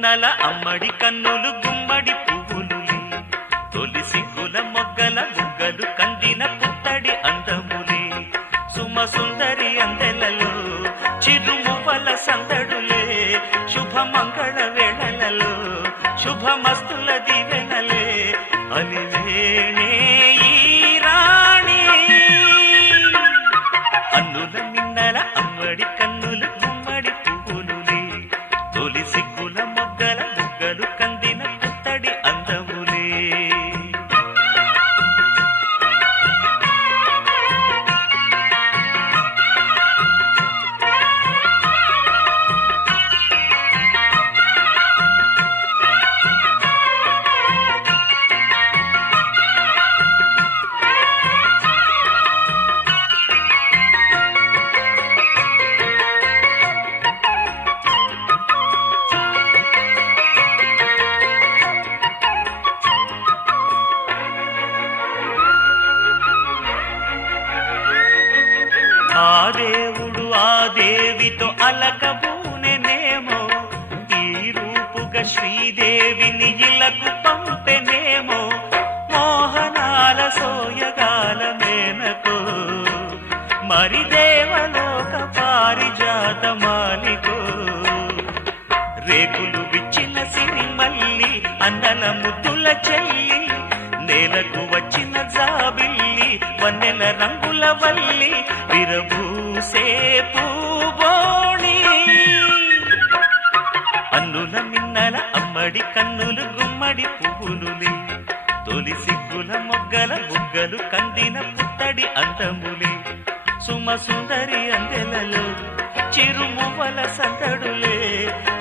మిన్నల అమ్మడి కన్నులు గుమ్మడి పువ్వులులే తొలి సిగ్గుల మొగ్గల బుగ్గలు కందిన పుత్తడి అందములే సుమ సుందరి అందెలలో చిరుమువ్వల సందడులే శుభమంగళ వేళలలో శుభమస్తుల దీవెనలే అలివేణే ఈ రాణి అన్నుల మిన్నల అమ్మడి కన్నులు గుమ్మడి పువ్వులులే తొలి సిగ్గుల మొగ్గల బుగ్గలు కందిన పుత్తడి అందములే ఆ దేవుడు ఆ దేవితో అలకబూనెనేమో ఈ రూపుగా శ్రీదేవిని ఇలకు పంపెనేమో మోహనాల సోయగాల మేనకో మరి దేవలోక పారిజాత మాలికో రేకులు విచ్చిన సిరిమల్లి అందల ముద్దుల చెల్లి నేలకు వచ్చిన జాబిల్లి వన్నెల రంగుల వల్లి విరబూసే పూబోణి అన్నుల మిన్నల అమ్మడి కన్నులు గుమ్మడి పువ్వులులే తొలి సిగ్గుల మొగ్గల బుగ్గలు కందిన పుత్తడి అందములే సుమ సుందరి అందెలలో చిరుమువ్వల సందడులే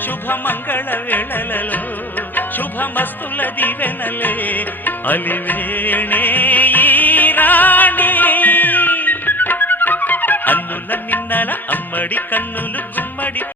శుభమంగళ వేళలలో శుభమస్తుల దీవెనలే అలివేణే ఈ రాణి అన్నుల మిన్నల అమ్మడి కన్నులు గుమ్మడి